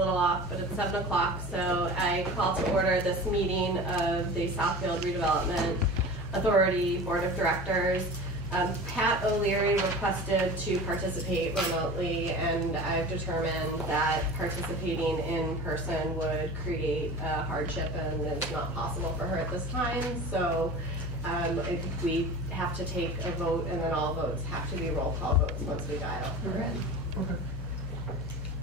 little off, but it's 7 o'clock, so I call to order this meeting of the Southfield Redevelopment Authority Board of Directors. Pat O'Leary requested to participate remotely, and I've determined that participating in person would create a hardship and is not possible for her at this time. So we have to take a vote, and then all votes have to be roll call votes once we dial her in. Okay.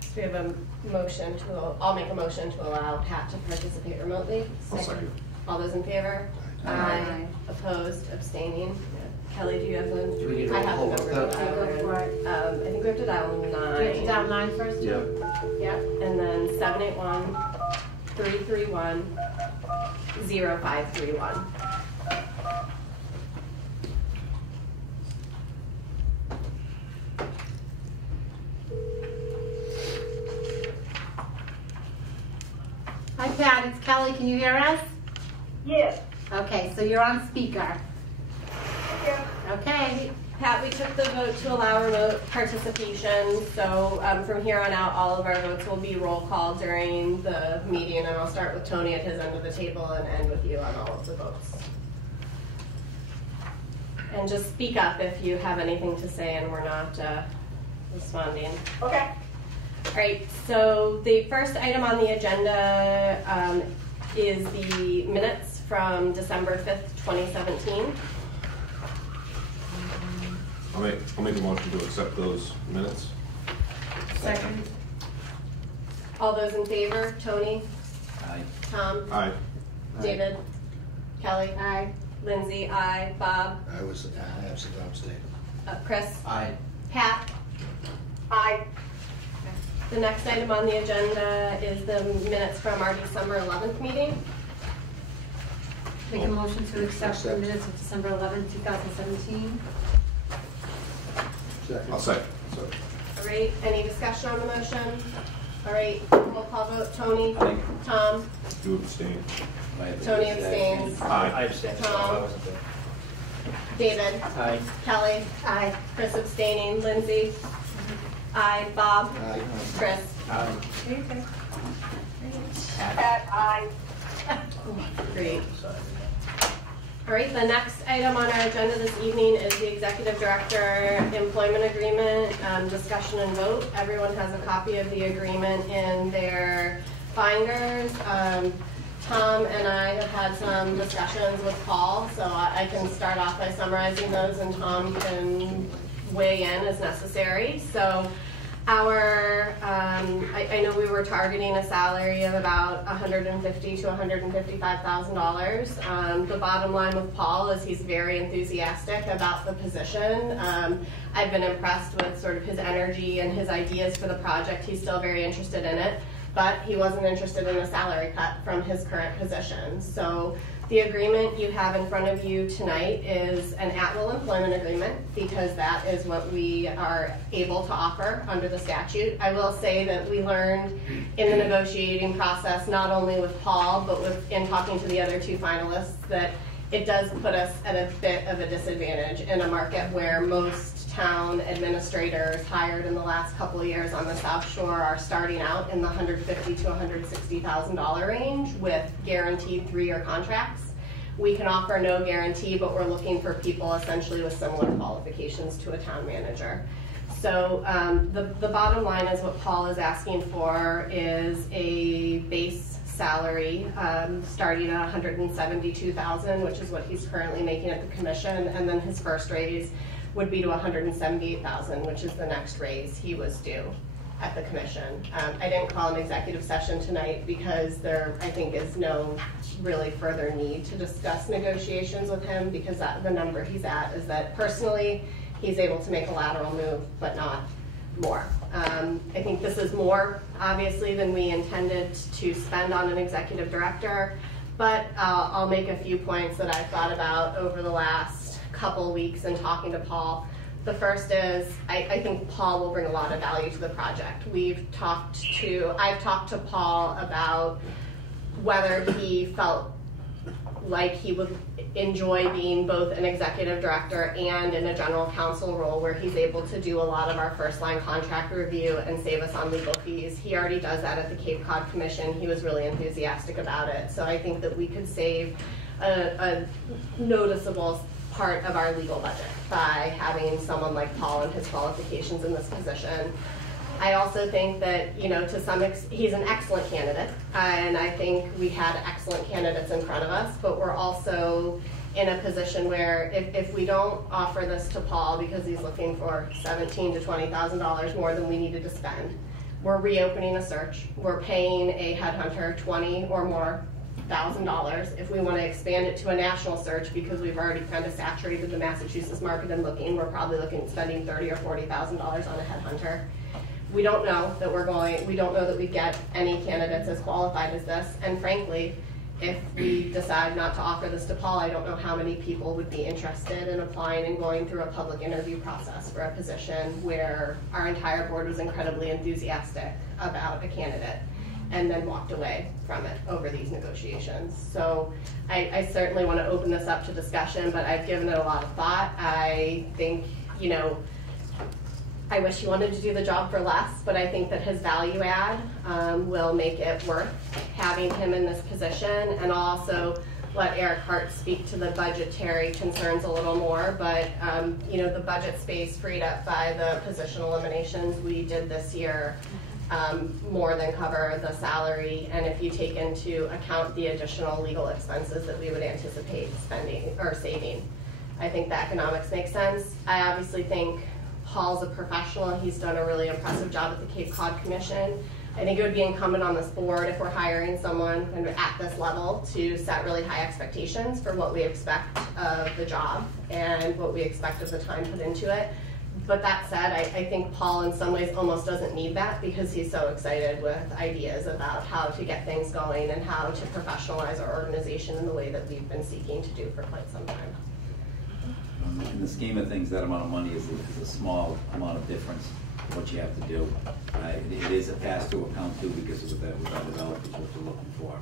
So we have a motion to, I'll make a motion to allow Pat to participate remotely. Second. All those in favor? Aye. Opposed? Abstaining? Kelly, do you have one? Do we need I have the roll number. call? I think we have to dial 9. Do we have to dial 9 first? Yeah. Yep. And then 781-331-0531. Hi Pat, it's Kelly. Can you hear us? Yes. Okay, so you're on speaker. Yeah. Okay. Pat, we took the vote to allow remote participation, so from here on out, all of our votes will be roll call during the meeting, and I'll start with Tony at his end of the table and end with you on all of the votes. And just speak up if you have anything to say and we're not responding. Okay. All right, so the first item on the agenda is the minutes from December 5th, 2017. I'll make a motion to accept those minutes. Second. All those in favor? Tony? Aye. Tom? Aye. David? Kelly? Aye. Lindsay? Aye. Bob? I was absent, abstained. Chris? Aye. Pat? Aye. The next item on the agenda is the minutes from our December 11th meeting. Make a motion to accept the minutes of December 11th, 2017. Second. I'll second. So, All right, any discussion on the motion? All right, roll call vote. Tony? Aye. Tom? do abstain. Tony abstains. Aye. I abstain. Tom? I wasn't there. David? Aye. Kelly? Aye. Chris abstaining. Lindsay? Aye. Bob? Aye. Chris? Aye. Okay. Pat, aye. Great. All right, the next item on our agenda this evening is the Executive Director Employment Agreement, discussion and vote. Everyone has a copy of the agreement in their binders. Tom and I have had some discussions with Paul, so I can start off by summarizing those, and Tom can weigh in as necessary. So our, I know we were targeting a salary of about $150,000 to $155,000. The bottom line with Paul is he's very enthusiastic about the position. I've been impressed with sort of his energy and his ideas for the project. He's still very interested in it, but he wasn't interested in a salary cut from his current position. So the agreement you have in front of you tonight is an at-will employment agreement, because that is what we are able to offer under the statute. I will say that we learned in the negotiating process, not only with Paul, but in talking to the other two finalists, that it does put us at a bit of a disadvantage in a market where most town administrators hired in the last couple of years on the South Shore are starting out in the $150,000 to $160,000 range with guaranteed 3-year contracts. We can offer no guarantee, but we're looking for people essentially with similar qualifications to a town manager. So the bottom line is what Paul is asking for is a base salary starting at $172,000, which is what he's currently making at the commission, and then his first raise would be to $178,000, which is the next raise he was due at the commission. I didn't call an executive session tonight because there, I think, is no really further need to discuss negotiations with him, because the number he's at is that personally he's able to make a lateral move, but not more. I think this is more, obviously, than we intended to spend on an executive director, but I'll make a few points that I've thought about over the last couple weeks in talking to Paul. The first is, I think Paul will bring a lot of value to the project. I've talked to Paul about whether he felt like he would enjoy being both an executive director and in a general counsel role where he's able to do a lot of our first line contract review and save us on legal fees. He already does that at the Cape Cod Commission. He was really enthusiastic about it. So I think that we could save a noticeable part of our legal budget by having someone like Paul and his qualifications in this position. I also think that, you know, to some extent, he's an excellent candidate, and I think we had excellent candidates in front of us, but we're also in a position where if we don't offer this to Paul because he's looking for $17,000 to $20,000 more than we needed to spend, we're reopening a search. We're paying a headhunter $20,000 or more. If we want to expand it to a national search because we've already kind of saturated the Massachusetts market and looking, we're probably looking at spending $30,000 or $40,000 on a headhunter. We don't know that we don't know that we get any candidates as qualified as this, and frankly, if we decide not to offer this to Paul, I don't know how many people would be interested in applying and going through a public interview process for a position where our entire board was incredibly enthusiastic about a candidate and then walked away from it over these negotiations. So I certainly want to open this up to discussion, but I've given it a lot of thought. I think, you know, I wish he wanted to do the job for less, but I think that his value add will make it worth having him in this position. And I'll also let Eric Hart speak to the budgetary concerns a little more, but you know, the budget space freed up by the position eliminations we did this year more than cover the salary, and if you take into account the additional legal expenses that we would anticipate spending or saving, I think the economics make sense. I obviously think Paul's a professional. He's done a really impressive job at the Cape Cod Commission. I think it would be incumbent on this board, if we're hiring someone at this level, to set really high expectations for what we expect of the job and what we expect of the time put into it. But that said, I think Paul in some ways almost doesn't need that because he's so excited with ideas about how to get things going and how to professionalize our organization in the way that we've been seeking to do for quite some time. In the scheme of things, that amount of money is a small amount of difference what you have to do. It is a pass-through account too because of that with our developers, what they're looking for.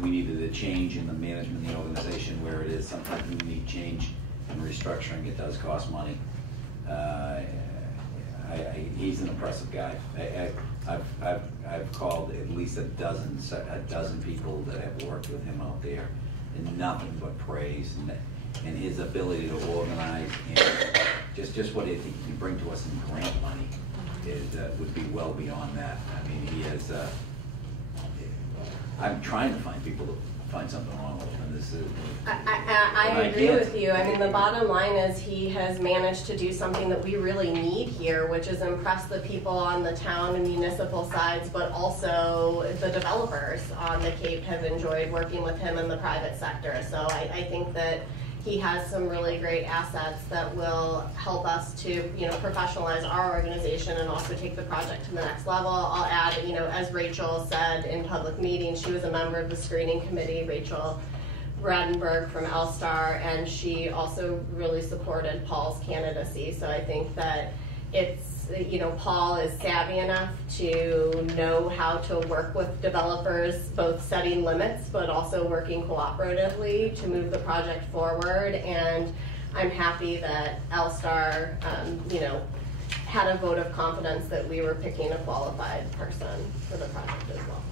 We needed a change in the management of the organization where it is sometimes we need change and restructuring. It does cost money. He's an impressive guy. I've called at least a dozen people that have worked with him out there, and nothing but praise. And his ability to organize and just what he can bring to us in grant money would be well beyond that. I mean, he has. I'm trying to find people to find something wrong with him. This is. I agree with you. I mean, the bottom line is he has managed to do something that we really need here, which is impress the people on the town and municipal sides, but also the developers on the Cape have enjoyed working with him in the private sector. So I think that he has some really great assets that will help us to, you know, professionalize our organization and also take the project to the next level. I'll add, you know, as Rachel said in public meetings, she was a member of the screening committee, Rachel Bradenberg from L-Star, and she also really supported Paul's candidacy. So I think that it's, you know, Paul is savvy enough to know how to work with developers, both setting limits but also working cooperatively to move the project forward. And I'm happy that L-Star, you know, had a vote of confidence that we were picking a qualified person for the project as well.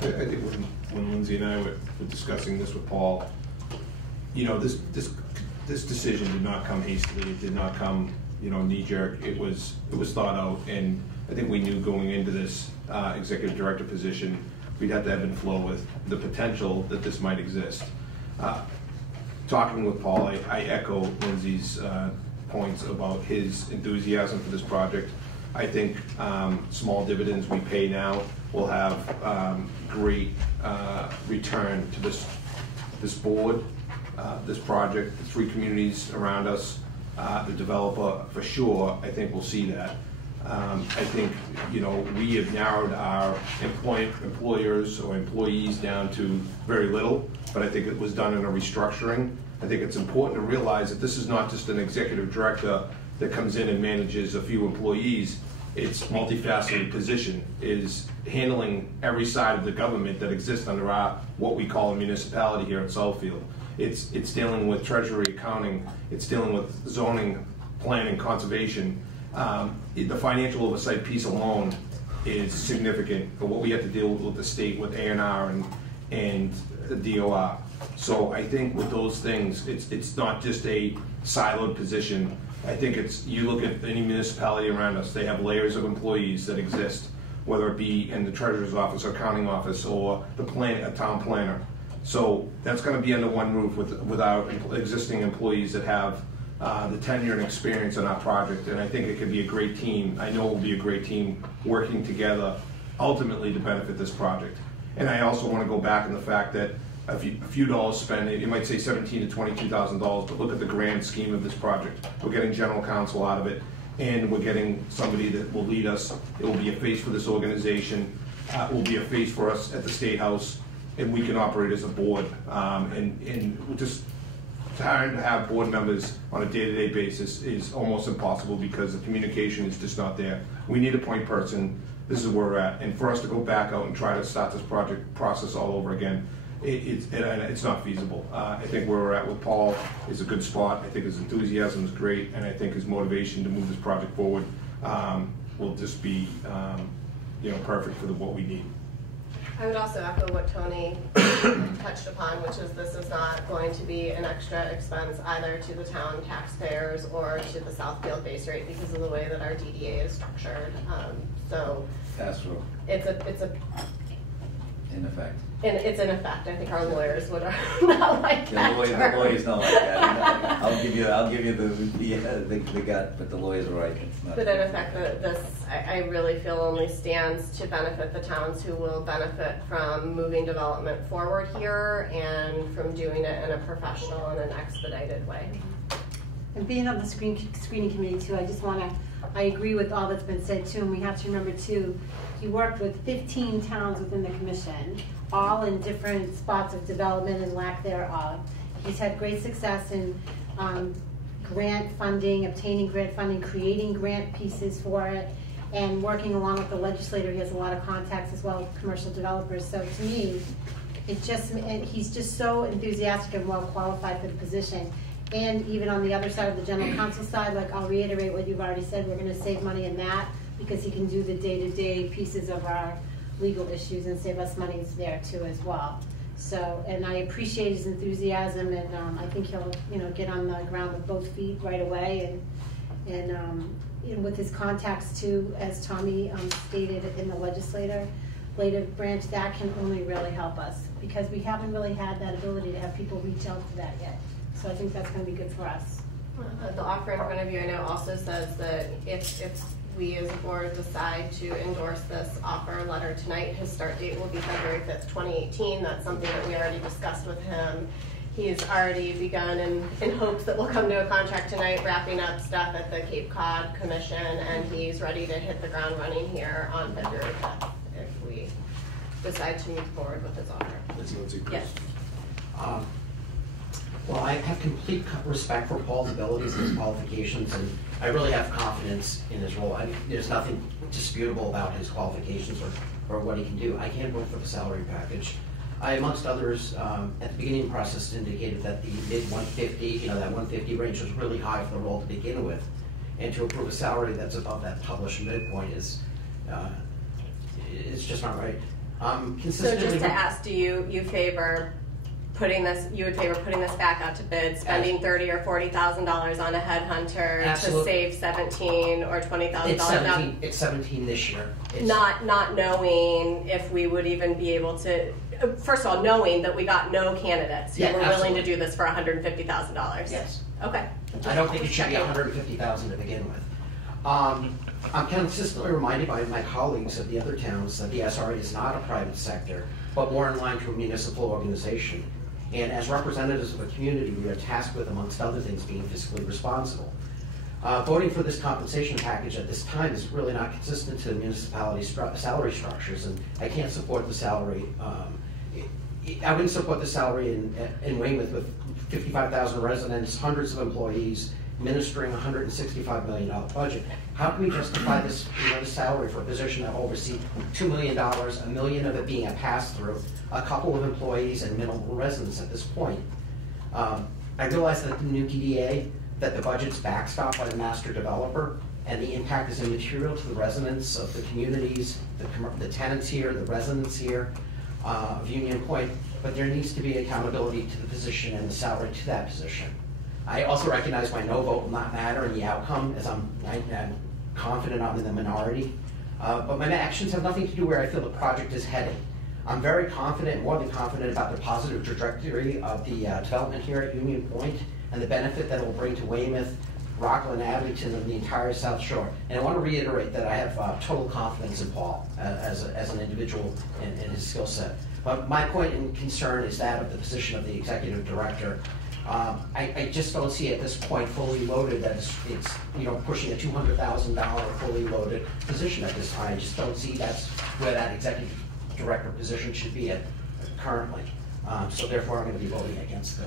I think when Lindsay and I were discussing this with Paul, you know, this decision did not come hastily. It did not come, you know, knee-jerk. It was thought out, and I think we knew going into this executive director position, we'd have to ebb and flow with the potential that this might exist. Talking with Paul, I echo Lindsay's points about his enthusiasm for this project. I think small dividends we pay now will have great return to this board, this project, the three communities around us. The developer, for sure, I think will see that. I think, you know, we have narrowed our employers or employees down to very little, but I think it was done in a restructuring. I think it's important to realize that this is not just an executive director that comes in and manages a few employees. its multifaceted position is handling every side of the government that exists under our, what we call a municipality here at Southfield. It's dealing with treasury, accounting, it's dealing with zoning, planning, conservation. The financial oversight piece alone is significant for what we have to deal with the state, with A&R and the DOR. So I think with those things, it's not just a siloed position. I think it's, you look at any municipality around us, they have layers of employees that exist, whether it be in the treasurer's office or accounting office or the a town planner. So that's going to be under one roof with our existing employees that have the tenure and experience in our project, and I think it could be a great team. I know it will be a great team working together ultimately to benefit this project. And I also want to go back on the fact that a few dollars spent, you might say $17,000 to $22,000, but look at the grand scheme of this project. We're getting general counsel out of it, and we're getting somebody that will lead us. It will be a face for this organization. It will be a face for us at the State House, and we can operate as a board. And we're just trying to have board members on a day-to-day basis is almost impossible because the communication is just not there. We need a point person. This is where we're at. And for us to go back out and try to start this project process all over again, it's not feasible. I think where we're at with Paul is a good spot. I think his enthusiasm is great, and I think his motivation to move this project forward will just be perfect for what we need. I would also echo what Tony touched upon, which is this is not going to be an extra expense either to the town taxpayers or to the Southfield base rate because of the way that our DDA is structured. So Pass-through, it's a in effect. and it's in effect. I think our lawyers would not like The that. lawyers don't like that. I'll give you the gut, but the lawyers are right. It's not. But in effect, this I really feel only stands to benefit the towns who will benefit from moving development forward here and from doing it in a professional and an expedited way. And being on the screening committee too, I agree with all that's been said too, and we have to remember too, he worked with 15 towns within the commission, all in different spots of development and lack thereof. He's had great success in grant funding, obtaining grant funding, creating grant pieces for it, and working along with the legislator. He has a lot of contacts as well with commercial developers. So to me, he's just so enthusiastic and well qualified for the position. And even on the other side of the general counsel side, like I'll reiterate what you've already said, we're gonna save money in that because he can do the day-to-day pieces of our legal issues and save us money there too as well. So, and I appreciate his enthusiasm, and I think he'll, get on the ground with both feet right away, and with his contacts too, as Tommy stated in the legislative branch, that can only really help us because we haven't really had that ability to have people reach out to that yet. So I think that's going to be good for us. The offer in front of you, I know, also says that if we as a board decide to endorse this offer letter tonight, his start date will be February 5th, 2018. That's something that we already discussed with him. He's already begun in hopes that we'll come to a contract tonight, wrapping up stuff at the Cape Cod Commission, and he's ready to hit the ground running here on February 5th if we decide to move forward with his offer. Yes. Well, I have complete respect for Paul's abilities and his qualifications, and I really have confidence in his role. There's nothing disputable about his qualifications or what he can do. I can't vote for the salary package. I, amongst others, at the beginning of the process indicated that the mid-150, that 150 range was really high for the role to begin with. And to approve a salary that's above that published midpoint is it's just not right. So just to ask, do you favor putting this back out to bid, spending $30,000 or $40,000 on a headhunter to save $17,000 or $20,000? It's 17 this year. Not knowing if we would even be able to. First of all, knowing that we got no candidates who were willing to do this for $150,000. Yes. Okay. I don't think it should be $150,000 to begin with. I'm consistently reminded by my colleagues of the other towns that the SRA is not a private sector, but more in line to a municipal organization. And as representatives of a community, we are tasked with, amongst other things, being fiscally responsible. Voting for this compensation package at this time is really not consistent to the municipality's salary structures, and I can't support the salary. I wouldn't support the salary in Weymouth with 55,000 residents, hundreds of employees, administering a $165 million budget. How can we justify this, this salary for a position that will oversee $2 million, $1 million of it being a pass-through, a couple of employees and minimal residents at this point? I realize that the new PDA, that the budget's backstopped by the master developer, and the impact is immaterial to the residents of the communities, the tenants here, the residents here of Union Point, but there needs to be accountability to the position and the salary to that position. I also recognize my no vote will not matter in the outcome, as I'm confident I'm in the minority, but my actions have nothing to do where I feel the project is heading. I'm very confident, more than confident, about the positive trajectory of the development here at Union Point and the benefit that it will bring to Weymouth, Rockland, Abington, and the entire South Shore. And I want to reiterate that I have total confidence in Paul as an individual and his skill set. But my point and concern is that of the position of the executive director. I just don't see at this point fully loaded that it's pushing a $200,000 fully loaded position at this time. I just don't see that's where that executive director position should be at currently. So therefore, I'm going to be voting against the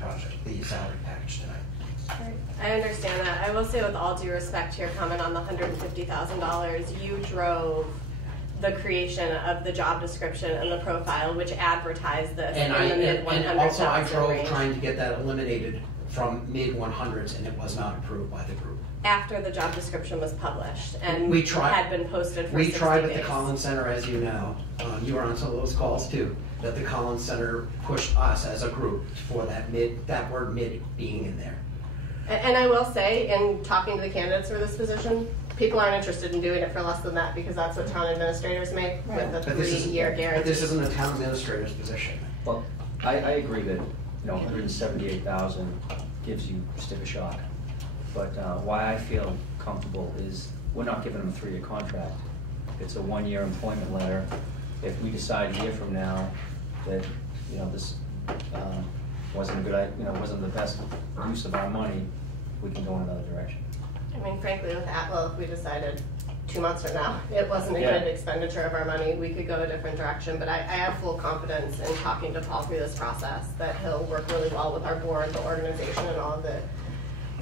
project, the salary package tonight. I understand that. I will say, with all due respect to your comment on the $150,000, you drove the creation of the job description and the profile, which advertised this in the mid-100,000 and also I drove range. trying to get that eliminated from mid-100s, and it was not approved by the group. After the job description was published and we tried, had been posted for 60 days. We tried at the Collins Center, as you know. You were on some of those calls too, that the Collins Center pushed us as a group for that word mid being in there. And I will say, in talking to the candidates for this position, people aren't interested in doing it for less than that because that's what town administrators make with a 3-year guarantee. But this isn't a town administrator's position. Well, I agree that 178,000 gives you sticker shock. But why I feel comfortable is we're not giving them a 3-year contract. It's a 1-year employment letter. If we decide a year from now that this wasn't a good, wasn't the best use of our money, we can go in another direction. I mean, frankly, with Atwell, if we decided 2 months from now it wasn't a good expenditure of our money, we could go a different direction. But I have full confidence in talking to Paul through this process that he'll work really well with our board, the organization, and all of the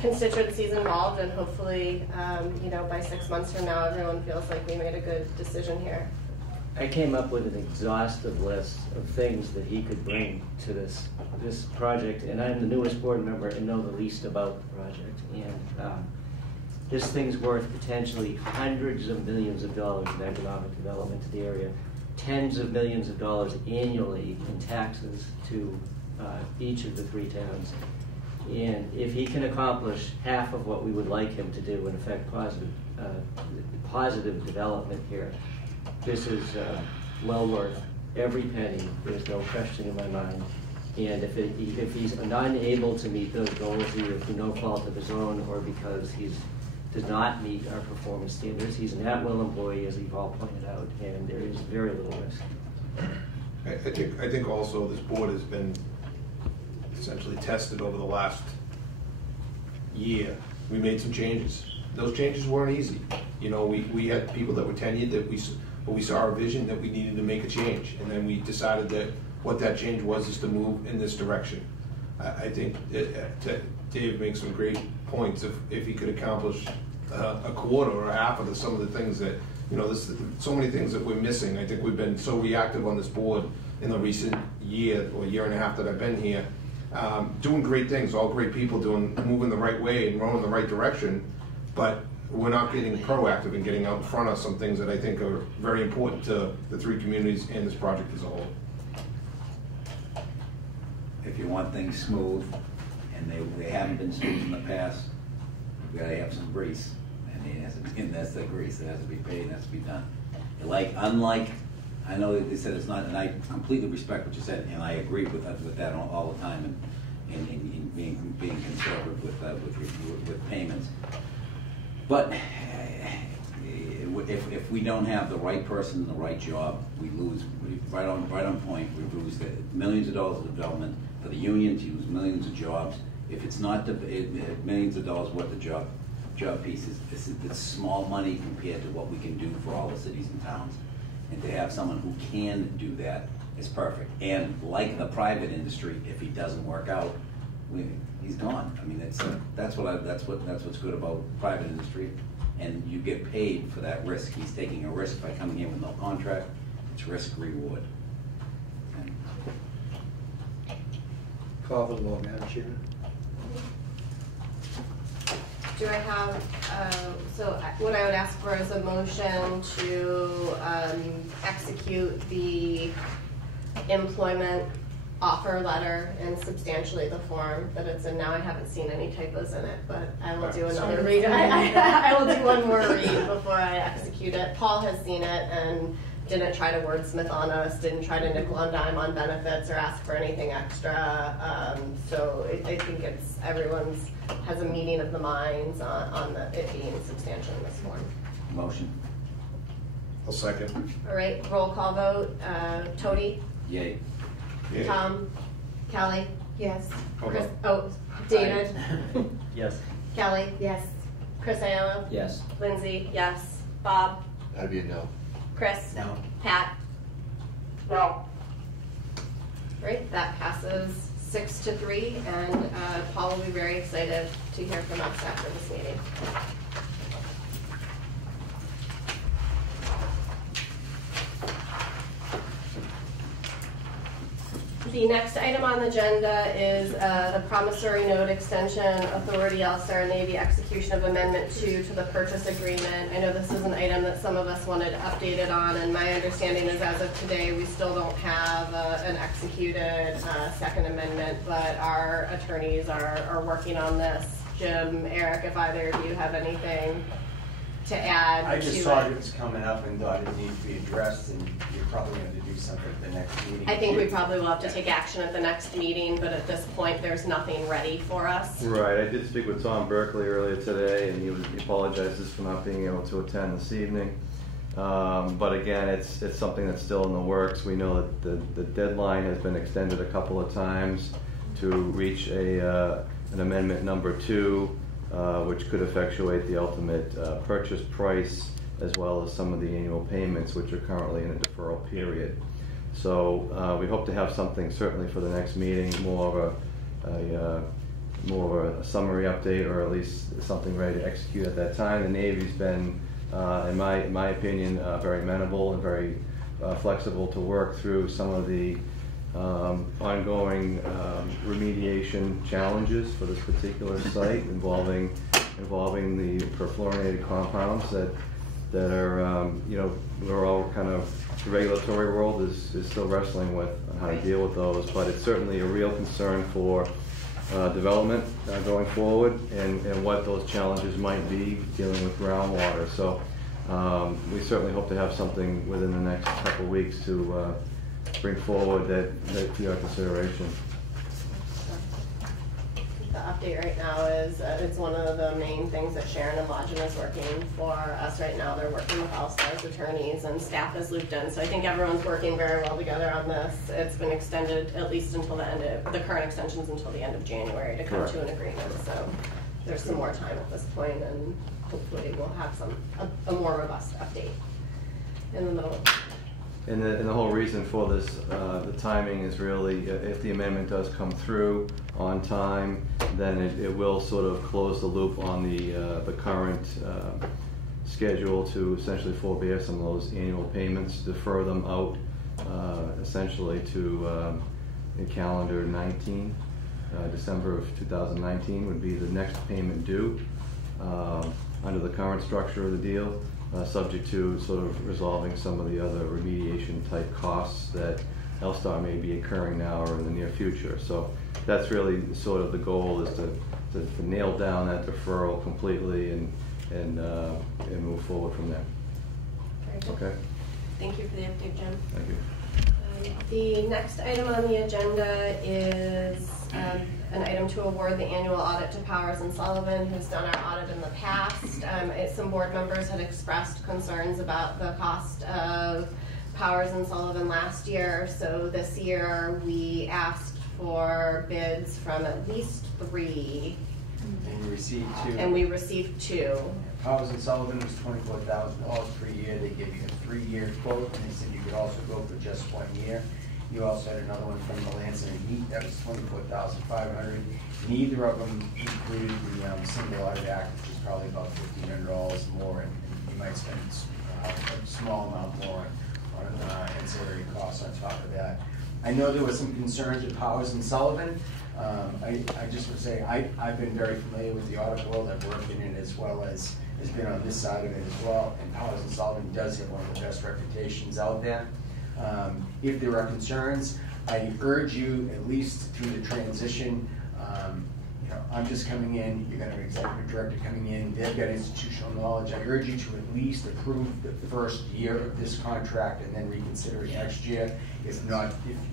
constituencies involved, and hopefully, by 6 months from now, everyone feels like we made a good decision here. I came up with an exhaustive list of things that he could bring to this project, and I'm the newest board member and know the least about the project. And this thing's worth potentially hundreds of millions of dollars in economic development to the area, tens of millions of dollars annually in taxes to each of the 3 towns. And if he can accomplish half of what we would like him to do and affect positive development here, this is well worth every penny. There's no question in my mind. And if he's unable to meet those goals, either through no fault of his own or because he does not meet our performance standards, he's an at-will employee, as you've all pointed out, and there is very little risk. I think also this board has been essentially tested over the last year. We made some changes. Those changes weren't easy. We had people that were tenured that we saw our vision that we needed to make a change, and then we decided that what that change was is to move in this direction. I think Dave makes some great points. If he could accomplish a quarter or a half of some of the things that so many things that we're missing. I think we've been so reactive on this board in the recent year or year and a half that I've been here, doing great things, all great people moving the right way and rowing in the right direction, but we're not getting proactive and getting out in front of some things that I think are very important to the 3 communities and this project as a whole. If you want things smooth, and they haven't been smooth in the past, we gotta have some grease, and that's the grease that has to be paid and has to be done. Unlike, I know that they said it's not, and I completely respect what you said, and I agree with that all the time, and being conservative with payments. But if we don't have the right person in the right job, we lose. Right on point. We lose millions of dollars of development for the union to use millions of jobs. If it's not millions of dollars worth of job pieces, it's small money compared to what we can do for all the cities and towns. And to have someone who can do that is perfect. And like the private industry, if he doesn't work out, he's gone. I mean, that's what's good about private industry, and you get paid for that risk. He's taking a risk by coming in with no contract. It's risk reward. Call for the vote, Madam Chairman. Do I have, so what I would ask for is a motion to execute the employment offer letter in substantially the form that it's in now. I haven't seen any typos in it, but I will do another read. I will do one more read before I execute it. Paul has seen it and didn't try to wordsmith on us, didn't try to nickel and dime on benefits or ask for anything extra. So I think it's everyone's has a meeting of the minds on it being substantial in this form. Motion. I'll second. All right, roll call vote. Tony? Yay. Yay. Tom? Kelly? Yes. Chris? Oh, David? Yes. Kelly? Yes. Chris Aiello? Yes. Lindsay? Yes. Bob? That'd be a no. Chris? No. Pat? No. Great, that passes 6-3, and Paul will be very excited to hear from us after this meeting. The next item on the agenda is the promissory note extension authority All-Star Navy execution of Amendment 2 to the purchase agreement. I know this is an item that some of us wanted updated on, and my understanding is as of today we still don't have an executed second amendment, but our attorneys are working on this. Jim, Eric, if either of you have anything to add I just to saw it. it was coming up and thought it needed to be addressed, and you're probably going to do something at the next meeting. I think we probably will have to take action at the next meeting, but at this point, there's nothing ready for us. Right, I did speak with Tom Berkeley earlier today, and he apologizes for not being able to attend this evening. But again, it's something that's still in the works. We know that the deadline has been extended a couple of times to reach an amendment number 2, which could effectuate the ultimate purchase price, as well as some of the annual payments, which are currently in a deferral period. So we hope to have something certainly for the next meeting, more of a summary update, or at least something ready to execute at that time. The Navy's been, in my opinion, very amenable and very flexible to work through some of the ongoing remediation challenges for this particular site involving the perfluorinated compounds that are, we're all kind of, the regulatory world is still wrestling with how to deal with those, but it's certainly a real concern for development going forward, and what those challenges might be dealing with groundwater. So we certainly hope to have something within the next couple of weeks to bring forward that to your consideration. The update right now is it's one of the main things that Sharon and Lodgen is working for us right now. They're working with All-Star's attorneys, and staff is looped in. So I think everyone's working very well together on this. It's been extended at least until the end of, the current extension's until the end of January to come to an agreement. So there's some more time at this point, and hopefully we'll have a more robust update in the middle. And the whole reason for this, the timing is really, if the amendment does come through on time, then it will sort of close the loop on the current schedule to essentially forbear some of those annual payments, defer them out essentially to calendar 19. December of 2019 would be the next payment due under the current structure of the deal. Subject to sort of resolving some of the other remediation type costs that L-Star may be incurring now or in the near future. So that's really sort of the goal, is to nail down that deferral completely and move forward from there. Okay. Thank you for the update, Jim. Thank you. The next item on the agenda is an item to award the annual audit to Powers & Sullivan, who's done our audit in the past. Some board members had expressed concerns about the cost of Powers & Sullivan last year, so this year we asked for bids from at least 3. And you received 2. And we received 2. Powers & Sullivan was $24,000 per year. They gave you a 3-year quote, and they said you could also go for just 1 year. You also had another one from the Lansing and Heat, that was 24,500. Neither of them included the single audit act, which is probably about $1,500 more, and you might spend a small amount more on ancillary costs on top of that. I know there was some concerns with Powers and Sullivan. I just would say I've been very familiar with the audit world. I've worked in it as well as has been on this side of it as well. And Powers and Sullivan does have one of the best reputations out there. If there are concerns, I urge you, at least through the transition, you know, I'm just coming in, you're going to have an executive director coming in, they've got institutional knowledge. I urge you to at least approve the first year of this contract and then reconsider it next year. If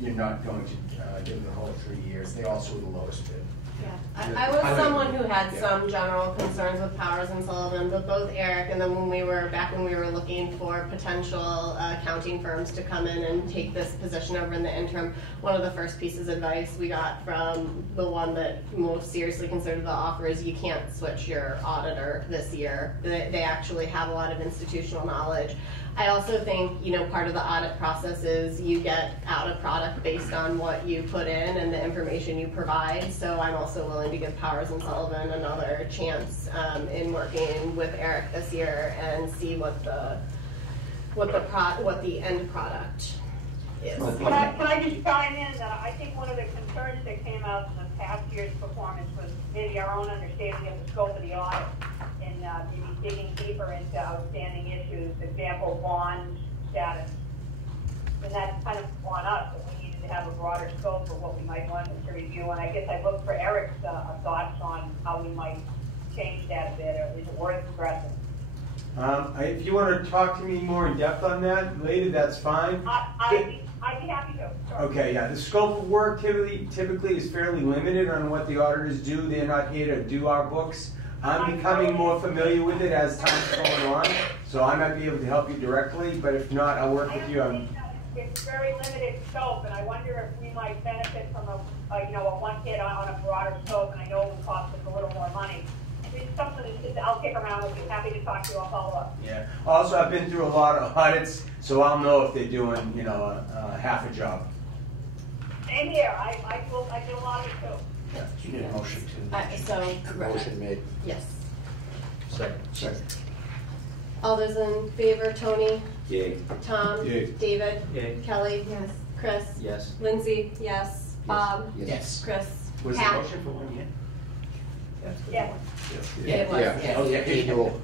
you're not going to give the whole 3 years, they also were the lowest bid. Yeah, I was someone who had some general concerns with Powers and Sullivan, but both Eric and then when we were looking for potential accounting firms to come in and take this position over in the interim, one of the first pieces of advice we got from the one that most seriously considered the offer is you can't switch your auditor this year. They actually have a lot of institutional knowledge. I also think, you know, part of the audit process is you get out a product based on what you put in and the information you provide. So I'm also willing to give Powers and Sullivan another chance in working with Eric this year and see what the end product is. Can I just chime in that I think one of the concerns that came out in the past year's performance was maybe our own understanding of the scope of the audit and maybe digging deeper into outstanding issues, example, bond status. And that's kind of on us, that we needed to have a broader scope of what we might want to review. And I guess I look for Eric's thoughts on how we might change that a bit, or is it worth progressing? If you want to talk to me more in depth on that later, that's fine. I'd be happy to. Sure. Okay, yeah. The scope of work typically is fairly limited on what the auditors do. They're not here to do our books. I'm becoming more familiar with it as time's going on, so I might be able to help you directly, but if not, I'll work with you on... It's very limited scope, and I wonder if we might benefit from a one hit on a broader scope, and I know it would cost us a little more money. It's something that I'll kick around with you. Happy to talk to you. I'll follow up. Yeah. Also, I've been through a lot of audits, so I'll know if they're doing, you know, half a job. Same here. I do a lot of it too. Yeah, you need a motion to. Motion made. Yes. Second. All those in favor, Tony? Yay. Tom? Yay. David? Yay. Kelly? Yes. Chris? Yes. Lindsay? Yes. Bob? Yes. Chris? Was the Pat? motion for 1 year? Yeah. It was. Oh, yeah, annual.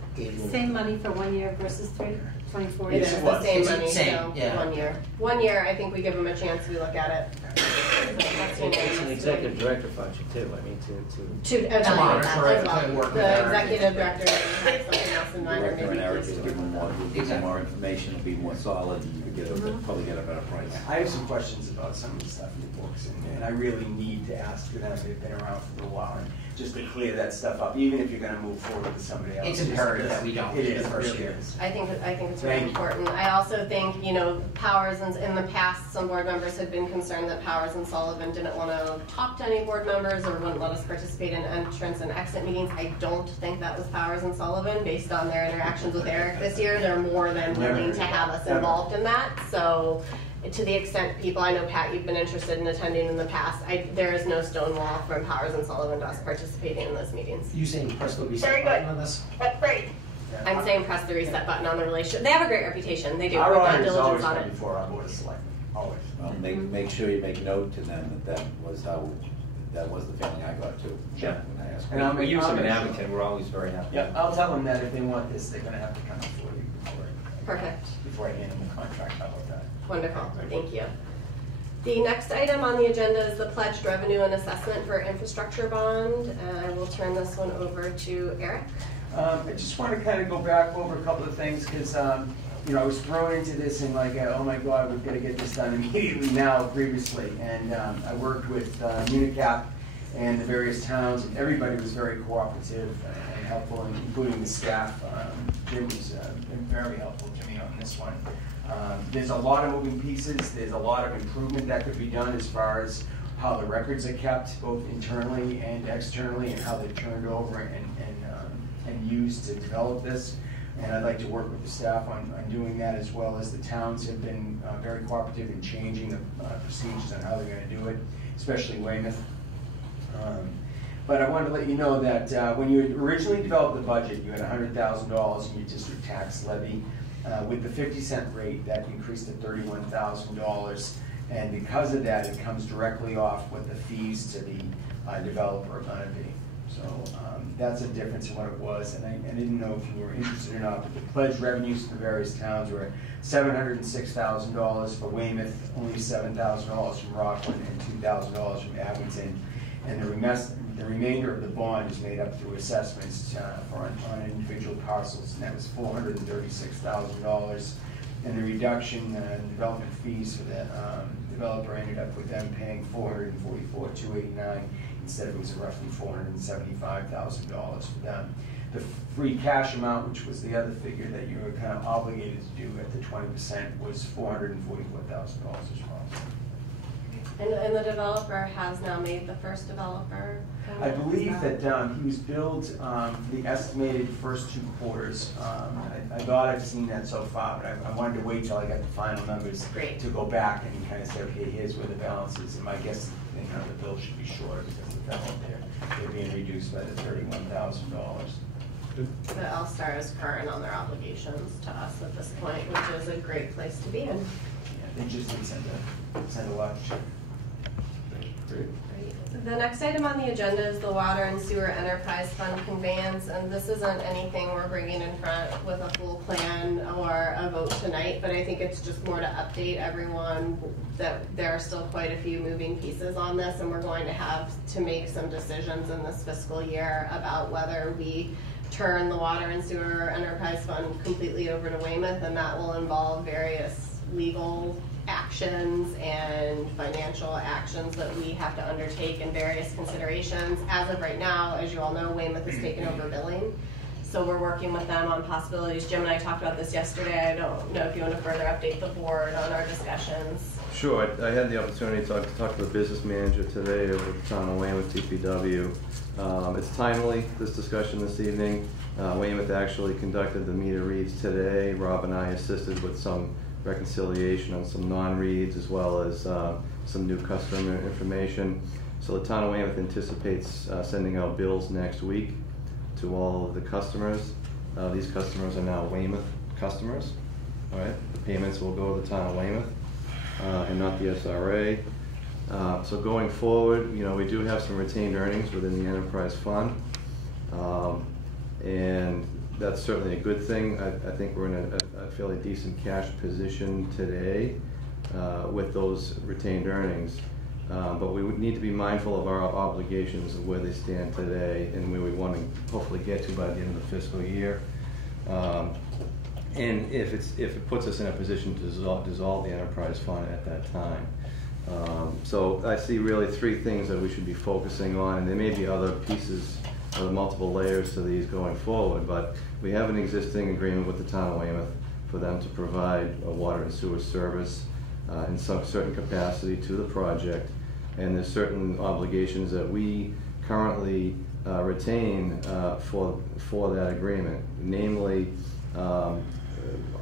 Same money for 1 year versus 24 It years. is the same money, Same, so yeah. 1 year. 1 year, I think we give them a chance, we look at it. It's an executive director function too, I mean, To evaluate monitor that it, as well. to work with The Eric. executive director has something else in mind, or Director and maybe Eric he's will doing give them more, more information, it'll be more solid, and you could get probably get a better price. I have some questions about some of the stuff in the books, and I really need to ask for them. They've been around for a while, and just to clear that stuff up, even if you're going to move forward with somebody else. It's imperative that we don't It do is, the first really year. is. I think it's really Thank you. important. I also think, you know, Powers, in the past, some board members had been concerned that Powers and Sullivan didn't want to talk to any board members or wouldn't let us participate in entrance and exit meetings. I don't think that was Powers and Sullivan. Based on their interactions with Eric this year, they're more than willing to have us involved in that. So to the extent people, I know Pat, you've been interested in attending in the past, there is no stone wall from Powers and Sullivan to us participating in those meetings. You saying press the Very reset good. button on this? That's great. I'm saying press the reset button on the relationship. They have a great reputation. They do. Our We've done auditors always diligence on come it. before our board of selectmen, always. Well, make sure you make note to them that was the feeling I got too. Yeah. When I asked. And I'll We make- use I'll them in make sure. Abington, we're always very happy. Yeah, I'll tell them that if they want this, they're going to have to come before you Perfect. before I hand them the contract. How about that? Wonderful. Thank you. The next item on the agenda is the pledged revenue and assessment for infrastructure bond. I will turn this one over to Eric. I just want to kind of go back over a couple of things because, you know, I was thrown into this and like, oh my God, we've got to get this done immediately now previously. And I worked with Unicap and the various towns, and everybody was very cooperative and helpful, including the staff. Jim was been very helpful to me on this one. There's a lot of moving pieces. There's a lot of improvement that could be done as far as how the records are kept, both internally and externally, and how they're turned over and used to develop this. and I'd like to work with the staff on doing that, as well as the towns have been very cooperative in changing the procedures on how they're going to do it, especially Weymouth. But I wanted to let you know that when you originally developed the budget, you had $100,000 in your district tax levy. With the 50-cent rate, that increased to $31,000, and because of that, it comes directly off what the fees to the developer are going to be. So that's a difference in what it was, and I didn't know if you were interested or not, but the pledged revenues to the various towns were $706,000 for Weymouth, only $7,000 from Rockland, and $2,000 from Abington, and the remainder of the bond is made up through assessments on individual parcels, and that was $436,000. And the reduction in development fees for the developer ended up with them paying $444,289 instead of it was roughly $475,000 for them. The free cash amount, which was the other figure that you were kind of obligated to do at the 20%, was $444,000 as well. And the developer has now made the first developer payment? I believe that he was billed for the estimated first 2 quarters. I thought I've seen that so far, but I wanted to wait till I got the final numbers to go back and kind of say, okay, here's where the balance is. And my guess is the bill should be shorter because the balance they're being reduced by the $31,000. The L-Star is current on their obligations to us at this point, which is a great place to be in. Yeah, they just didn't send a lot. Great. The next item on the agenda is the Water and Sewer Enterprise Fund conveyance, and this isn't anything we're bringing in front with a full plan or a vote tonight, but I think it's just more to update everyone that there are still quite a few moving pieces on this, and we're going to have to make some decisions in this fiscal year about whether we turn the Water and Sewer Enterprise Fund completely over to Weymouth, and that will involve various legal actions and financial actions that we have to undertake and various considerations. As of right now, as you all know, Weymouth has taken over billing. So we're working with them on possibilities. Jim and I talked about this yesterday. I don't know if you want to further update the board on our discussions. Sure. I had the opportunity to talk to the business manager today of the town of Weymouth, DPW. It's timely, this discussion this evening. Weymouth actually conducted the meter reads today. Rob and I assisted with some reconciliation on some non-reads as well as some new customer information. So the town of Weymouth anticipates sending out bills next week to all of the customers. These customers are now Weymouth customers. All right, the payments will go to the town of Weymouth and not the SRA. So going forward, we do have some retained earnings within the enterprise fund, and that's certainly a good thing. I think we're in a fairly decent cash position today with those retained earnings. But we would need to be mindful of our obligations of where they stand today and where we want to hopefully get to by the end of the fiscal year. And if it puts us in a position to dissolve the enterprise fund at that time. So I see really 3 things that we should be focusing on, and there may be other pieces of multiple layers to these going forward, but we have an existing agreement with the town of Weymouth for them to provide a water and sewer service in some certain capacity to the project, and there's certain obligations that we currently retain for that agreement, namely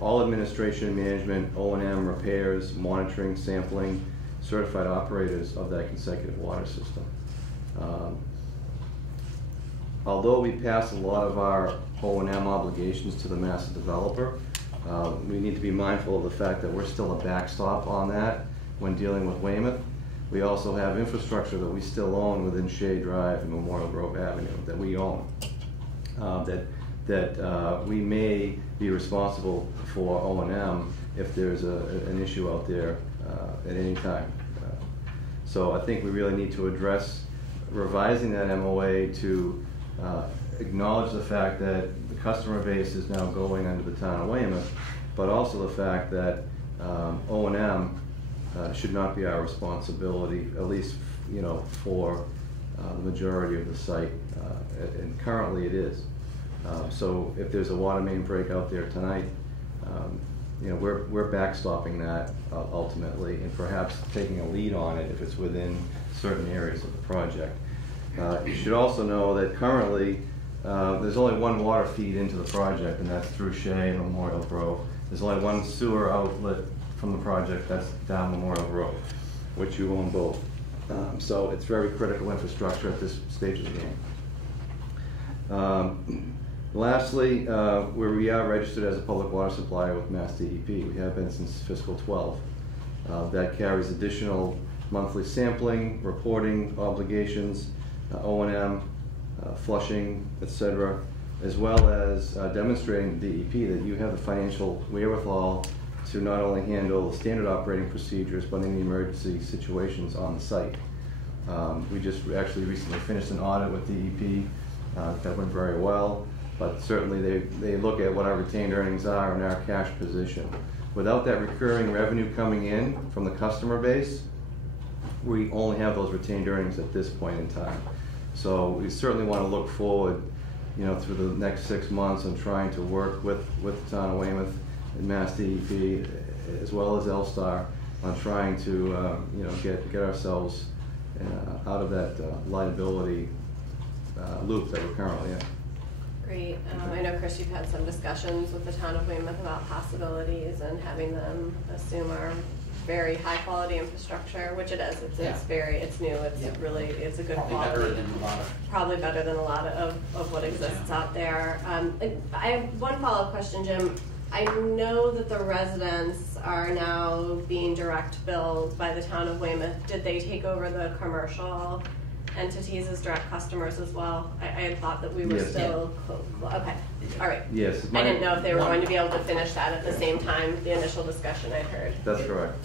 all administration, management, O&M, repairs, monitoring, sampling, certified operators of that consecutive water system. Although we pass a lot of our O&M obligations to the master developer, we need to be mindful of the fact that we're still a backstop on that when dealing with Weymouth. We also have infrastructure that we still own within Shea Drive and Memorial Grove Avenue that we own, that we may be responsible for O&M if there's an issue out there at any time. So I think we really need to address revising that MOA to acknowledge the fact that the customer base is now going under the town of Weymouth, but also the fact that O&M should not be our responsibility, at least for the majority of the site, and currently it is. So if there's a water main break out there tonight, we're backstopping that ultimately, and perhaps taking a lead on it if it's within certain areas of the project. You should also know that currently there's only one water feed into the project, and that's through Shea and Memorial Grove. There's only one sewer outlet from the project, that's down Memorial Grove, which you own both. So it's very critical infrastructure at this stage of the game. Lastly, we are registered as a public water supplier with Mass DEP. We have been since fiscal 12. That carries additional monthly sampling, reporting obligations, O&M, flushing, etc., as well as demonstrating to DEP that you have the financial wherewithal to not only handle the standard operating procedures, but any emergency situations on the site. We just actually recently finished an audit with DEP that went very well, but certainly they look at what our retained earnings are and our cash position. Without that recurring revenue coming in from the customer base, we only have those retained earnings at this point in time. So we certainly want to look forward, through the next 6 months on trying to work with the town of Weymouth and Mass DEP, as well as L-Star, on trying to, get ourselves out of that liability loop that we're currently in. Great. I know, Chris, you've had some discussions with the town of Weymouth about possibilities and having them assume our very high quality infrastructure, which it is. It's new. It's a good quality. Probably better than a lot of what exists out there. I have one follow-up question, Jim. I know that the residents are now being direct billed by the town of Weymouth. Did they take over the commercial entities as direct customers as well? I had thought that we were still okay. All right. Yes. I didn't know if they were going to be able to finish that at the same time. The initial discussion I heard. That's correct.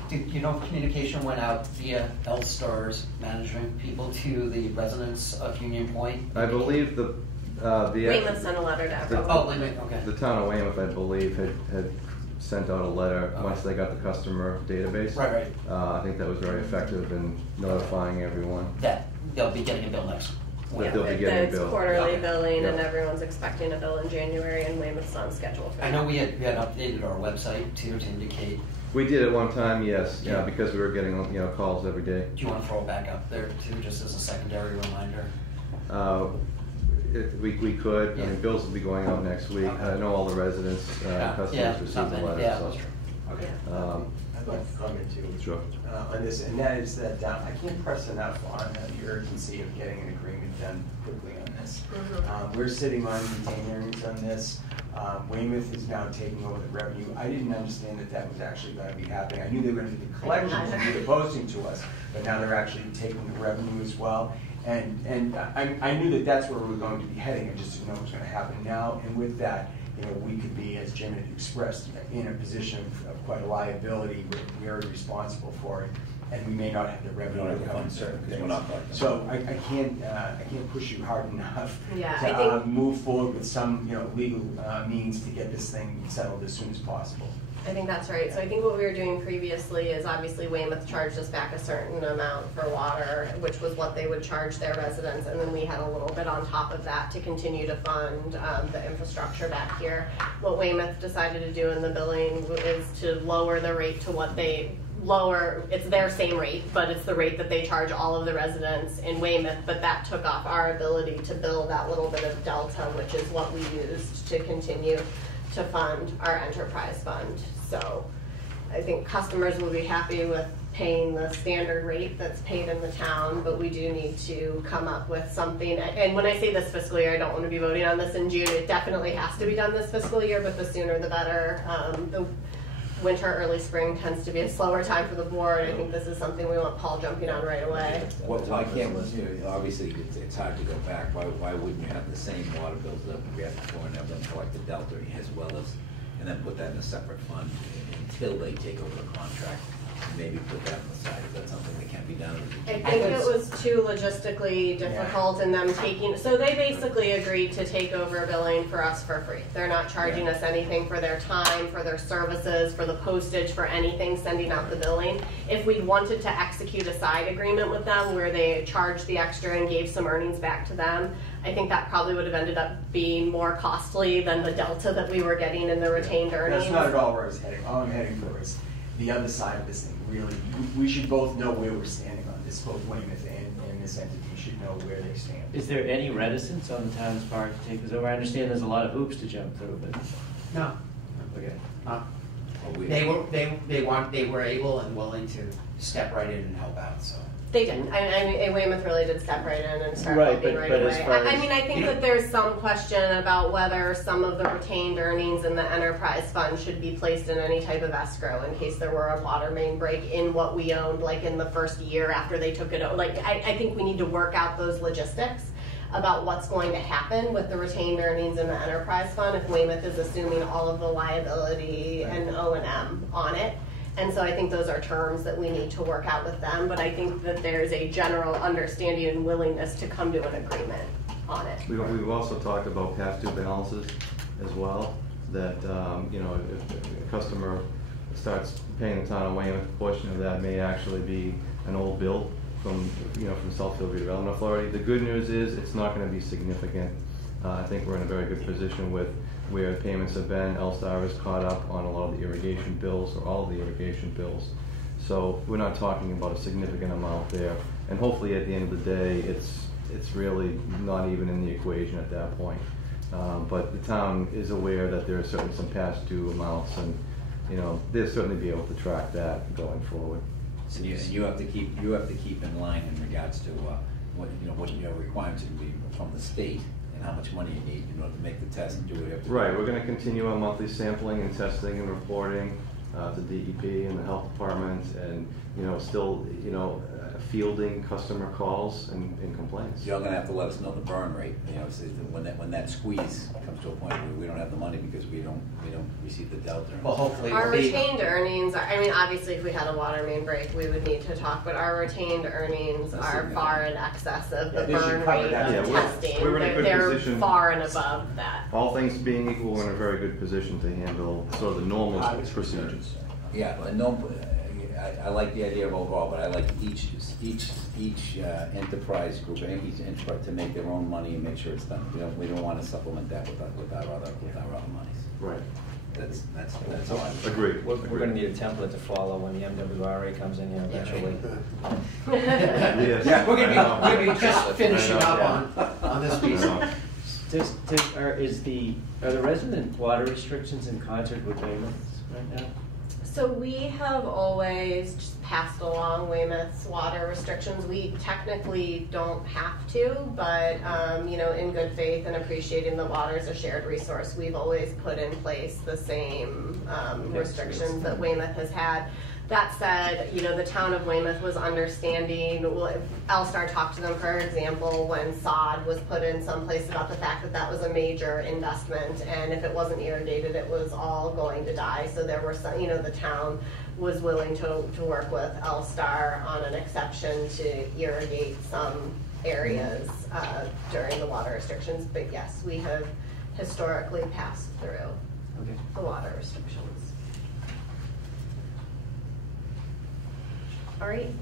Communication went out via L-Star's management people to the residents of Union Point? I believe the Weymouth sent a letter to everyone. Okay. The town of Weymouth, I believe, had sent out a letter once they got the customer database. Right. I think that was very effective in notifying everyone. That they'll be getting a bill next week. They'll be getting a bill. It's quarterly billing, and everyone's expecting a bill in January, and Weymouth's on schedule for that. I know we had updated our website too to indicate. We did at one time, yes, because we were getting calls every day. Do you want to throw it back up there too, just as a secondary reminder? We could. I mean, bills will be going out next week. Okay. I know all the residents, customers received the letter. Yeah, so. that's true. Okay. I'd like to comment too. Sure. On this, and that is that I can't press enough on the urgency of getting an agreement done quickly on this. We're sitting on retained earnings on this. Weymouth is now taking over the revenue. I didn't understand that was actually going to be happening. I knew they were going to do the collections and do the posting to us, but now they're actually taking the revenue as well. And I knew that that's where we were going to be heading. I just didn't know what was going to happen now. And with that, we could be, as Jim had expressed, in a position of quite a liability. We're already responsible for it, and we may not have the revenue to come. So I can't push you hard enough to move forward with some legal means to get this thing settled as soon as possible. I think that's right. So I think what we were doing previously is obviously Weymouth charged us back a certain amount for water, which was what they would charge their residents, and then we had a little bit on top of that to continue to fund the infrastructure back here. What Weymouth decided to do in the billing is to lower the rate to what they it's their same rate, but it's the rate that they charge all of the residents in Weymouth, but that took off our ability to bill that little bit of delta, which is what we used to continue to fund our enterprise fund. So I think customers will be happy with paying the standard rate that's paid in the town, but we do need to come up with something. And when I say this fiscal year, I don't want to be voting on this in June. It definitely has to be done this fiscal year, but the sooner the better. The winter, early spring tends to be a slower time for the board. I think this is something we want Paul jumping on right away. Why can't we, obviously it's hard to go back. Why wouldn't you have the same water bills that we had before and have them collect the delta as well as, and then put that in a separate fund until they take over the contract? Maybe put that on the side. Is that something that can be done? I think it was too logistically difficult in them taking, so they basically agreed to take over billing for us for free. They're not charging us anything for their time, for their services, for the postage, for anything, sending out the billing. If we wanted to execute a side agreement with them where they charged the extra and gave some earnings back to them, I think that probably would have ended up being more costly than the delta that we were getting in the retained earnings. That's not at all where I was heading. All I'm heading for is the other side of this thing. Really, we should both know where we're standing on this, both Weymouth and this entity should know where they stand. Is there any reticence on the town's part to take this over? I understand there's a lot of hoops to jump through, but, No, okay. Well, they were able and willing to step right in and help out, so. They did. I mean, Weymouth really did step right in and start Right, helping but- right but away. as far I as- mean, I think that there's some question about whether some of the retained earnings in the enterprise fund should be placed in any type of escrow in case there were a water main break in what we owned, like in the first year after they took it over. Like, I think we need to work out those logistics about what's going to happen with the retained earnings in the enterprise fund if Weymouth is assuming all of the liability and O&M on it. And so I think those are terms that we need to work out with them, but I think that there's a general understanding and willingness to come to an agreement on it. We've also talked about past due balances as well, that, you know, if a customer starts paying the town of Weymouth, a portion of that may actually be an old bill from, you know, from Southfield Redevelopment Authority. The good news is it's not going to be significant. I think we're in a very good position with where payments have been. L-Star is caught up on a lot of the irrigation bills, or all of the irrigation bills. So we're not talking about a significant amount there. And hopefully at the end of the day, it's really not even in the equation at that point. But the town is aware that there are certainly some past due amounts, and, you know, they'll certainly be able to track that going forward. So you have to keep in line in regards to what your requirements would be from the state and how much money you need in order to make the test and do whatever. Right, we're going to continue our monthly sampling and testing and reporting to DEP and the health department, and, you know, still, you know, fielding customer calls and complaints. You're gonna have to let us know the burn rate, you know, so that when that squeeze comes to a point where we don't have the money because we don't receive the delta. Well, hopefully Our it'll be. retained earnings, I mean, obviously if we had a water main break, we would need to talk, but our retained earnings are far in excess of the Yeah, they should burn cover rate that. of Yeah, testing. we're in a good They're position. far and above that. All things being equal, we're in a very good position to handle sort of the normal procedures. Yeah, but no, I like the idea of overall, but I like each enterprise group, each enterprise to make their own money and make sure it's done. We don't want to supplement that with our other monies. Right. That's all I. Agreed. We're gonna need a template to follow when the MWRA comes in here eventually. Yes. Yeah, we're gonna be just I finishing know, up on this piece. Are the resident water restrictions in concert with Weymouth right now? So we have always just passed along Weymouth's water restrictions. We technically don't have to, but you know, in good faith and appreciating that water is a shared resource, we've always put in place the same restrictions that Weymouth has had. That said, you know, the town of Weymouth was understanding. L-Star talked to them, for example, when sod was put in someplace about the fact that that was a major investment, and if it wasn't irrigated, it was all going to die. So there were some, you know, the town was willing to work with L-Star on an exception to irrigate some areas during the water restrictions. But yes, we have historically passed through the water restrictions. All right.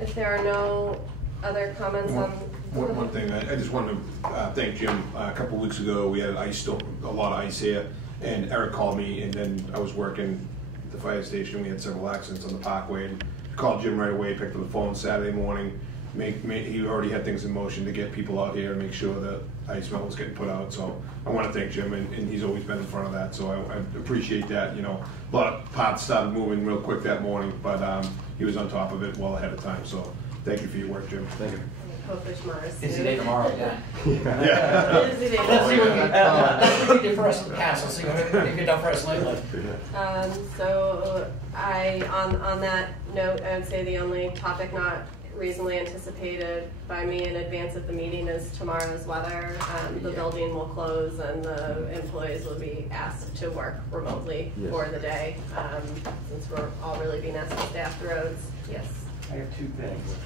If there are no other comments on... One thing, I just wanted to thank Jim. A couple weeks ago, we had a lot of ice here, and Eric called me, and then I was working at the fire station. We had several accidents on the parkway, and I called Jim right away, picked up the phone Saturday morning. He already had things in motion to get people out here and make sure that ice melt was getting put out. So I want to thank Jim, and he's always been in front of that. So I appreciate that. You know, a lot of parts started moving real quick that morning, but he was on top of it well ahead of time. So thank you for your work, Jim. Thank you. Hopefully tomorrow's Busy day tomorrow, yeah. Yeah. Busy day Let's see tomorrow. what we did for us in the past. Let's see what you've done for us lately. So on that note, I would say the only topic not reasonably anticipated by me in advance of the meeting is tomorrow's weather. The building will close and the employees will be asked to work remotely for the day, since we're all really being asked to staff the roads. Yes. I have two things.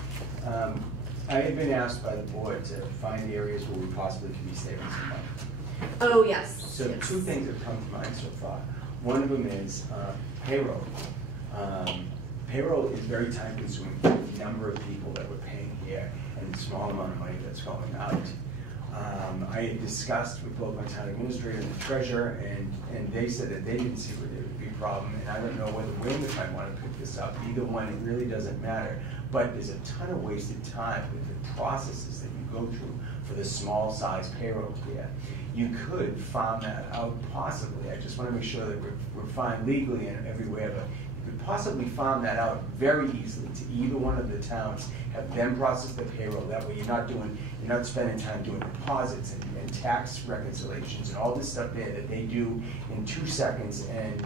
I had been asked by the board to find the areas where we possibly could be saving some money. Oh, yes. So yes. two things have come to mind so far. One of them is payroll. Payroll is very time consuming for the number of people that we're paying here and the small amount of money that's going out. I had discussed with both my town administrator and the treasurer, and they said that they didn't see where there would be a problem, and I don't know whether Weymouth might want to pick this up. Either one, it really doesn't matter. But there's a ton of wasted time with the processes that you go through for the small size payroll here. You could farm that out possibly. I just want to make sure that we're fine legally and everywhere, but you could possibly farm that out very easily to either one of the towns, have them process the payroll. That way you're not spending time doing deposits and tax reconciliations and all this stuff there that they do in 2 seconds, and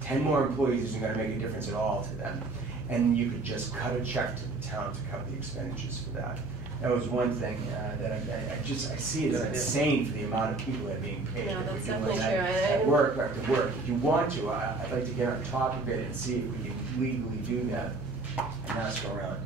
10 more employees isn't going to make a difference at all to them. And you could just cut a check to the town to cover the expenditures for that. That was one thing that I see it as insane for the amount of people that are being paid. No, that that's we're doing definitely that true. at work after work. If you want to, I'd like to get on top of it and see if we can legally do that and ask around.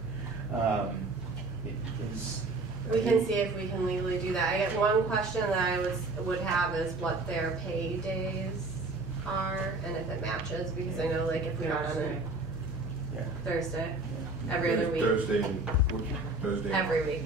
We can see if we can legally do that. I get one question that I would have is what their pay days are and if it matches, because I know like if we got on a Thursday, every other week. Thursday. Every week.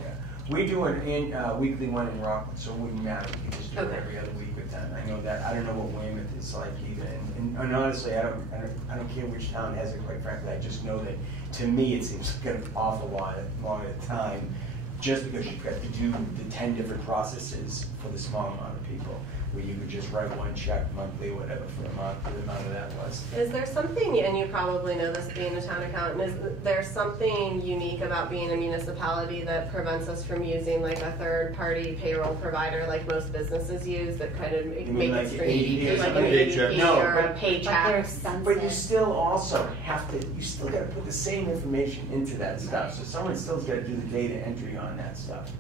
We do an weekly one in Rockland, so it wouldn't matter. We could just do it every other week with them. I know that. I don't know what Weymouth is like either. And honestly, I don't care which town has it. Quite frankly, I just know that to me it seems like an awful lot long at a time, just because you've got to do the 10 different processes for the small amount of people, where you could just write one check monthly or whatever for the amount of that was. Is there something, and you probably know this being a town accountant, is there something unique about being a municipality that prevents us from using like a third-party payroll provider like most businesses use that kind of make like it streamlined, like an paycheck? ADP No, or a But paycheck? they're expensive. But you still also have to, you still got to put the same information into that stuff. So someone still's got to do the data entry on that stuff.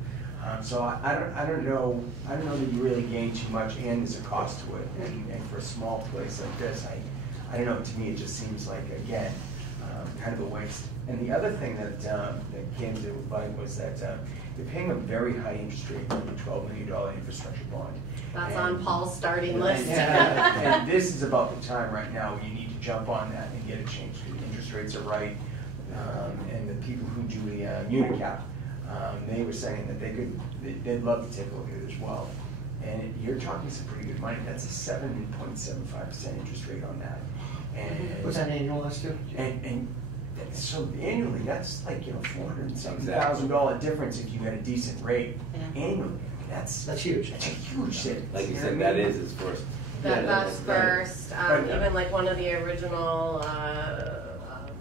So I don't know that you really gain too much, and there's a cost to it. And for a small place like this, I don't know. To me, it just seems like again kind of a waste. And the other thing that came to light was that they're paying a very high interest rate on the $12 million infrastructure bond. That's on Paul's starting list. And this is about the time right now where you need to jump on that and get it changed. The interest rates are right, and the people who do the Unicap, they were saying that they'd love to take a look at it as well. And you're talking some pretty good money. That's a 7.75% interest rate on that. And Was that annual last year? And so annually, that's like $400,000 difference if you get a decent rate annually. That's huge. That's a huge savings. Like you said, that is his first. That's first. Right. Even like one of the original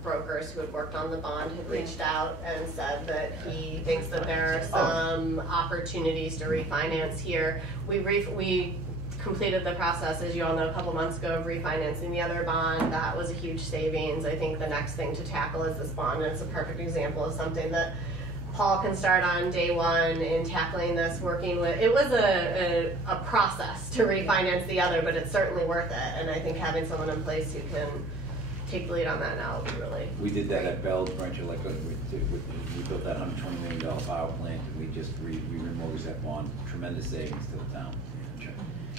brokers who had worked on the bond had reached out and said that he thinks that there are some opportunities to refinance here. We completed the process, as you all know, a couple months ago of refinancing the other bond. That was a huge savings. I think the next thing to tackle is this bond, and it's a perfect example of something that Paul can start on day one in tackling this, working with, it was a process to refinance the other, but it's certainly worth it. And I think having someone in place who can take the lead on that now would be really We did that at Bell's Branch Electric. We built that $120 million power plant, and we just remortgaged that bond. Tremendous savings to the town.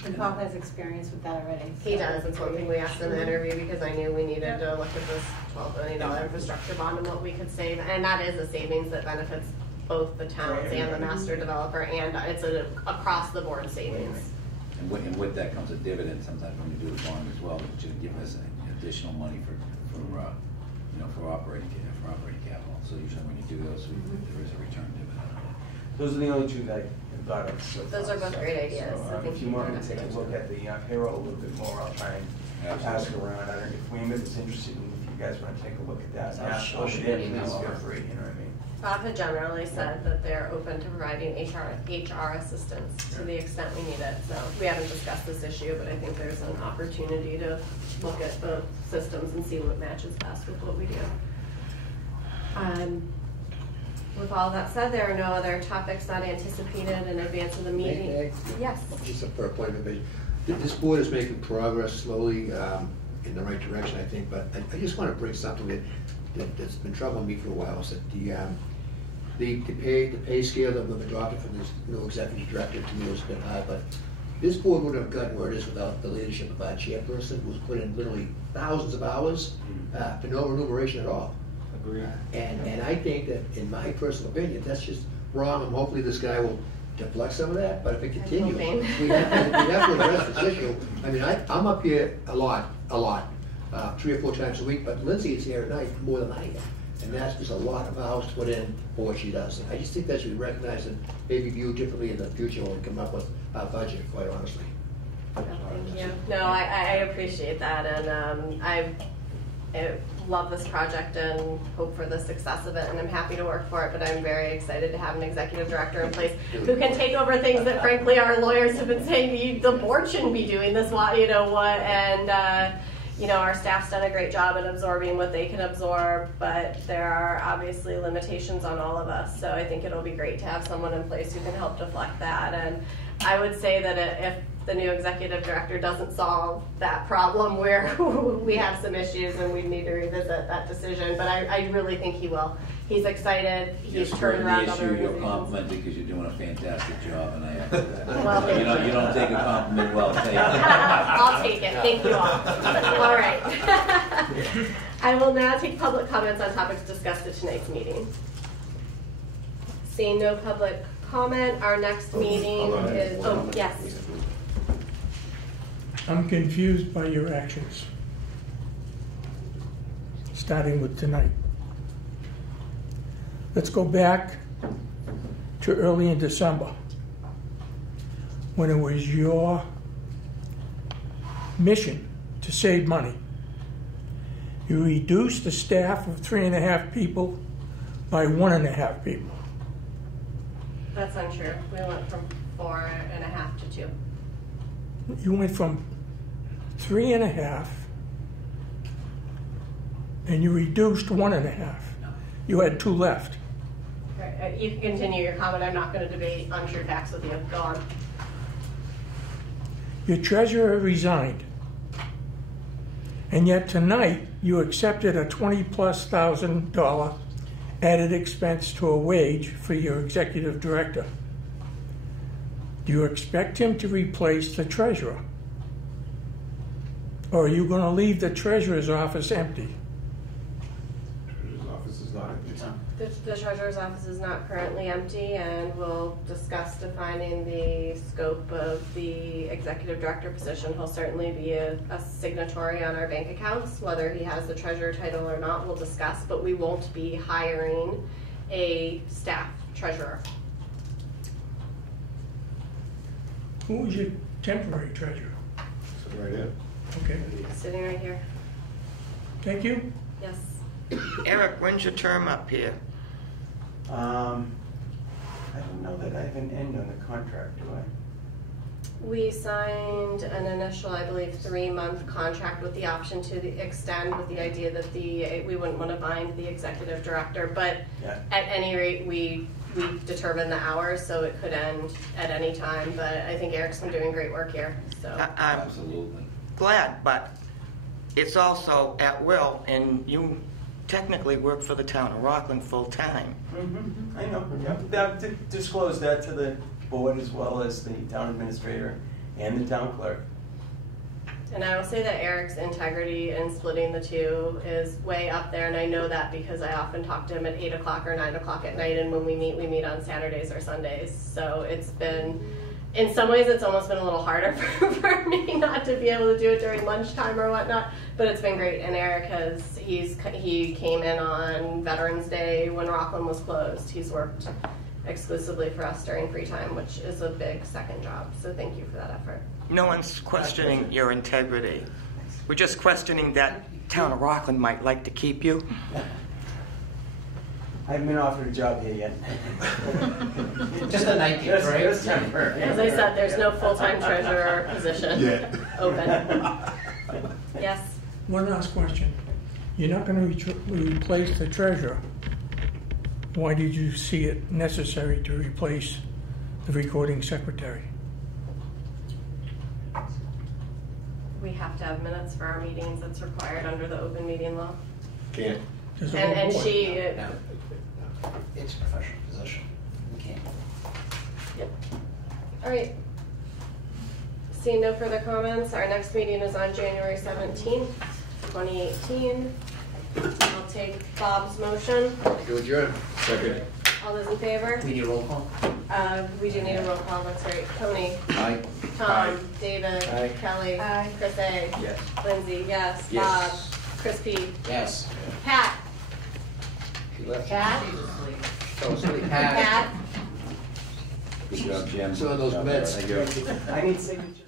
And Paul has experience with that already. He does. It's one thing we asked in the interview because I knew we needed to look at this $12 billion infrastructure bond and what we could save. And that is a savings that benefits both the towns and the master developer, and it's an across-the-board savings. And with that comes a dividend sometimes when you do the bond as well, which is giving us additional money for operating capital. So usually when you do those, there is a return dividend on it. Those are the only two that I thought of. So Those are both great ideas. So, if you want me to take a look at the payroll a little bit more, I'll try and ask around. I don't know if Weymouth is interested, and if you guys want to take a look at that, ask over there, please feel free. You know what I mean? Bob had generally said that they're open to providing HR assistance to the extent we need it. So we haven't discussed this issue, but I think there's an opportunity to look at the systems and see what matches best with what we do. With all that said, there are no other topics not anticipated in advance of the meeting. Yes. Just for a point of information, this board is making progress slowly in the right direction, I think. But I just want to bring something that's been troubling me for a while. Is that the pay scale that we've adopted from this new executive director to me was a bit high. But this board wouldn't have gotten where it is without the leadership of our chairperson, who's put in literally thousands of hours for no remuneration at all. Agreed. And I think that, in my personal opinion, that's just wrong, and hopefully this guy will deflect some of that, but if it continues, hoping. we have to address this issue. I mean, I'm up here a lot, 3 or 4 times a week, but Lindsay is here at night more than I am. And that's just a lot of hours to put in for what she does. I just think that should be recognized and maybe viewed differently in the future when we come up with our budget, quite honestly. Thank you. No, I appreciate that, and I love this project and hope for the success of it, and I'm happy to work for it, but I'm very excited to have an executive director in place who can take over things that frankly our lawyers have been saying the board shouldn't be doing this, and our staff's done a great job at absorbing what they can absorb, but there are obviously limitations on all of us, so I think it'll be great to have someone in place who can help deflect that. And I would say that if the new executive director doesn't solve that problem, where we have some issues and we need to revisit that decision, but I really think he will. He's excited. He's turned around other You're organizations. complimented because you're doing a fantastic job, and I echo that. Well, you don't take a compliment well taken. I'll take it. Thank you all. All right. I will now take public comments on topics discussed at tonight's meeting. Seeing no public comment, our next meeting is. Oh, yes. I'm confused by your actions, starting with tonight. Let's go back to early in December, when it was your mission to save money. You reduced the staff of 3.5 people by 1.5 people. That's untrue. We went from 4.5 to 2. You went from 3.5 and you reduced 1.5. You had 2 left. Right, you can continue your comment. I'm not going to debate untrue facts with you. Go on. Your treasurer resigned. And yet tonight you accepted a $20,000+ added expense to a wage for your executive director. Do you expect him to replace the treasurer? Or are you going to leave the treasurer's office empty? Treasurer's office is not empty. The treasurer's office is not currently empty, and we'll discuss defining the scope of the executive director position. He'll certainly be a signatory on our bank accounts. Whether he has the treasurer title or not, we'll discuss, but we won't be hiring a staff treasurer. Who was your temporary treasurer? So right here. Okay, Sitting right here. thank you. Yes. Eric, when's your term up here? I don't know that I have an end on the contract, do I? We signed an initial, I believe, 3-month contract with the option to extend, with the idea that we wouldn't want to bind the executive director, but Yeah. at any rate, we determine the hours, so it could end at any time. But I think Eric's been doing great work here. So I'm Absolutely. glad, but it's also at will, and you technically work for the town of Rockland full-time. Mm-hmm. I know. Yep. That, to disclose that to the board as well as the town administrator and the town clerk. And I will say that Eric's integrity in splitting the two is way up there, and I know that because I often talk to him at 8 o'clock or 9 o'clock at night, and when we meet on Saturdays or Sundays. So it's been, in some ways, it's almost been a little harder for me not to be able to do it during lunchtime or whatnot, but it's been great. And Eric he came in on Veterans Day when Rockland was closed. He's worked exclusively for us during free time, which is a big second job. So thank you for that effort. No one's questioning your integrity. We're just questioning that town of Rockland might like to keep you. I haven't been offered a job here yet. Just a night gig, right? Just temporary. As I said, there's no full-time treasurer position open. Yes? One last question. You're not going to replace the treasurer. Why did you see it necessary to replace the recording secretary? We have to have minutes for our meetings. That's required under the open meeting law. Can't. There's a And whole board. she, No. It's a professional position. You can't. yep. All right. Seeing no further comments, our next meeting is on January 17th, 2018. I'll take Bob's motion. To adjourn. Second. All those in favor? We need a roll call? We do need a roll call, that's right. Tony? Aye. Tom? Aye. David? Aye. Kelly? Chris A? Yes. Lindsay, yes. Yes. Bob? Chris P? Yes. Pat? She left. Pat? Fell asleep. Pat. Pat? Good job, Jim. So on those Good job, minutes. Thank you. I need signature.